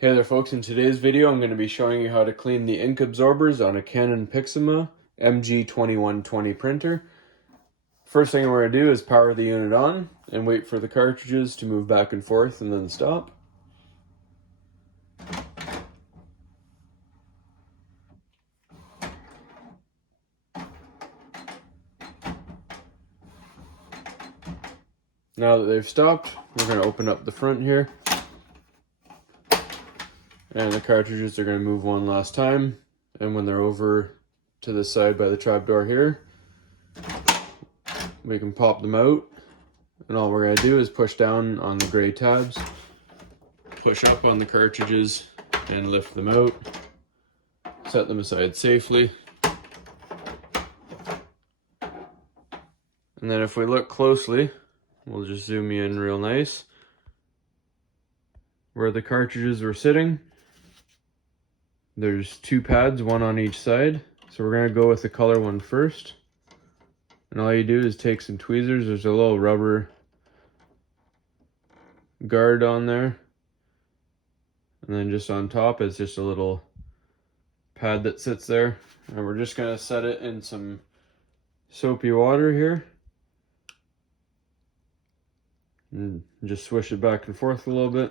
Hey there folks, in today's video I'm going to be showing you how to clean the ink absorbers on a Canon PIXMA MG2120 printer. First thing we're going to do is power the unit on and wait for the cartridges to move back and forth and then stop. Now that they've stopped, we're going to open up the front here. And the cartridges are going to move one last time. And when they're over to the side by the trapdoor here, we can pop them out. And all we're going to do is push down on the gray tabs, push up on the cartridges, and lift them out. Set them aside safely. And then if we look closely, we'll just zoom you in real nice. Where the cartridges were sitting, there's two pads, one on each side. So we're going to go with the color one first. And all you do is take some tweezers. There's a little rubber guard on there. And then just on top is just a little pad that sits there. And we're just going to set it in some soapy water here. And just swish it back and forth a little bit.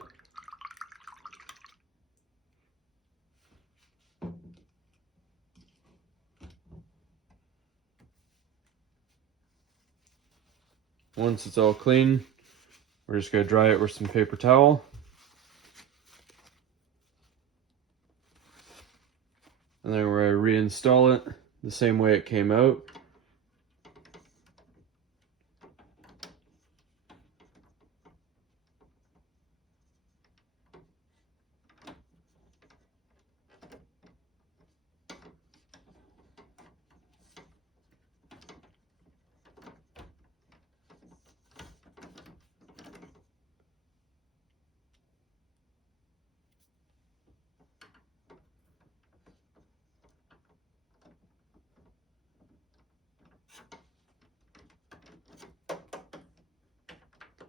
Once it's all clean, we're just going to dry it with some paper towel. And then we're going to reinstall it the same way it came out.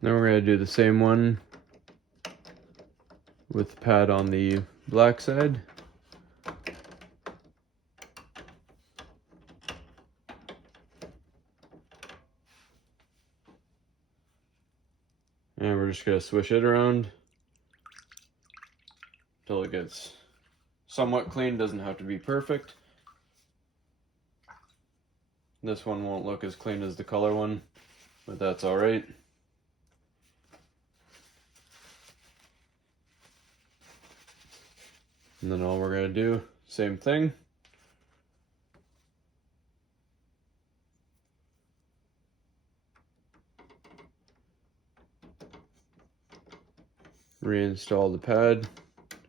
Then we're going to do the same one with the pad on the black side. And we're just going to swish it around until it gets somewhat clean. Doesn't have to be perfect. This one won't look as clean as the color one, but that's alright. And then all we're going to do, same thing. Reinstall the pad,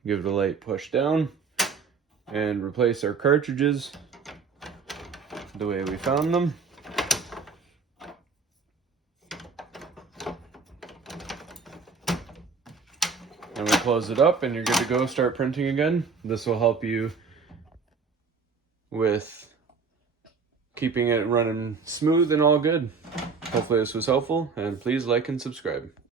give it a light push down, and replace our cartridges the way we found them. And we close it up and you're good to go, start printing again. This will help you with keeping it running smooth and all good. Hopefully this was helpful, and please like and subscribe.